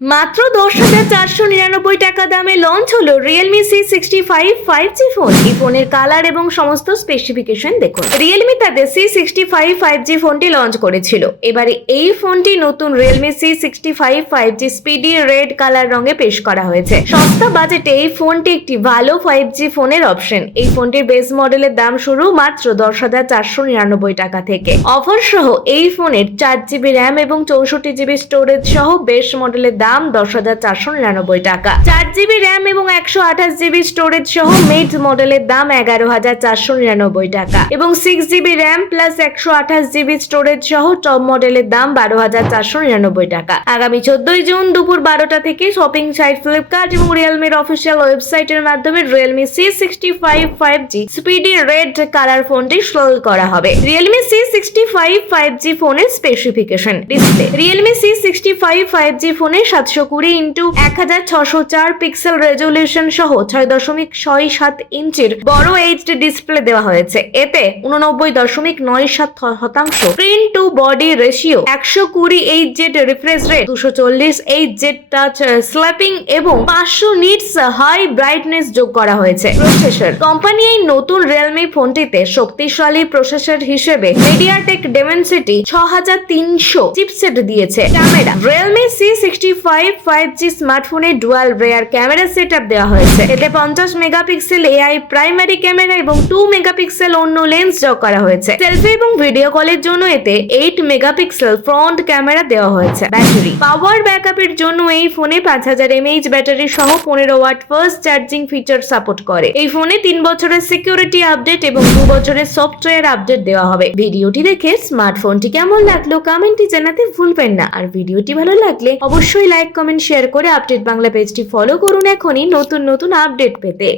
মাত্র দশ হাজার চারশো নিরানব্বই টাকা দামে লঞ্চ হলো Realme C sixty five five G phone এই ফোনের কালার এবং সমস্ত স্পেসিফিকেশন দেখুন। রিয়েলমি তাদের C sixty five five G ফোনটি লঞ্চ করেছিল। এবারে এই ফোনটি নতুন Realme C sixty five five G speedy red colour রঙে পেশ করা হয়েছে। সস্তা বাজেটে এই ফোনটি একটি ভালো ফাইভ জি ফোনের অপশন এই ফোনটির বেস মডেলের দাম শুরু মাত্র দশ হাজার চারশো নিরানব্বই টাকা থেকে। অফার সহ এই ফোনের চার জিবি র্যাম এবং চৌষট্টি জিবি স্টোরেজ সহ বেস মডেলের দাম দশ হাজার চারশো নিরানব্বই টাকা। চার জিবি র্যাম এবং একশো আঠাশ জিবি স্টোরেজ সহ মিড মডেলের দাম এগারো হাজার চারশো নিরানব্বই টাকা। এবং সিক্স জিবি র্যাম প্লাস একশো আঠাশ জিবি স্টোরেজ সহ টপ মডেলের দাম বারো হাজার চারশো নিরানব্বই টাকা। আগামী চোদ্দই জুন দুপুর বারোটা থেকে শপিং সাইট ফ্লিপকার্ট এবং রিয়েলমির অফিসিয়াল ওয়েবসাইটের মাধ্যমে Realme C sixty five five G speedy red colour ফোনটি সেল করা হবে। Realme C sixty five five G ফোনের specification display Realme C sixty five five G ফোনে সাতশো কুড়ি ইন্টু এক হাজার ছশো চার পিক্সেল রেজলিউশন সহ ছয় দশমিক ছয় সাত ইঞ্চির বড় এইচডি ডিসপ্লে দেওয়া হয়েছে। এতে উননব্বই দশমিক নয় সাত শতাংশ প্রিন্ট টু বডি রেশিও একশো কুড়ি এইচ জেড রিফ্রেশ রেট দুশো চল্লিশ এইচ জেড টাচ স্ল্যাপিং এবং পাঁচশো নিটস হাই ব্রাইটনেস যোগ করা হয়েছে। প্রসেসর কোম্পানি এই নতুন রিয়েলমি ফোনটিতে শক্তিশালী প্রসেসর হিসেবে মিডিয়াটেক ডেমেনসিটি ছ হাজার তিনশো চিপসেট দিয়েছে। Camera Realme C sixty five five G স্মার্টফোনে ডুয়াল রেয়ার ক্যামেরা সেট দেওয়া হয়েছে। এতে পঞ্চাশ মেগাপিক্সেল এআই প্রাইমারি ক্যামেরা এবং টু মেগাপিক্সেল অন্য লেন্স যোগ করা হয়েছে। সেলফি এবং ভিডিও কলের জন্য এতে এইট মেগাপিক্সেল ফ্রন্ট ক্যামেরা দেওয়া হয়েছে। ব্যাটারি পাওয়ার ব্যাকআপের জন্য এই ফোনে পাঁচ হাজার এমএইচ ব্যাটারি সহ পনেরো watt fast charging feature support করে। এই ফোনে তিন বছরের সিকিউরিটি আপডেট এবং দু বছরের সফটওয়্যার আপডেট দেওয়া হবে। ভিডিওটি দেখে স্মার্টফোনটি কেমন লাগল কমেন্টে জানাতে ভুলবেন না। আর ভিডিওটি ভালো লাগলে অবশ্যই লাইক কমেন্ট শেয়ার করে আপডেট বাংলা পেজটি ফলো করুন এখনই নতুন নতুন আপডেট পেতে।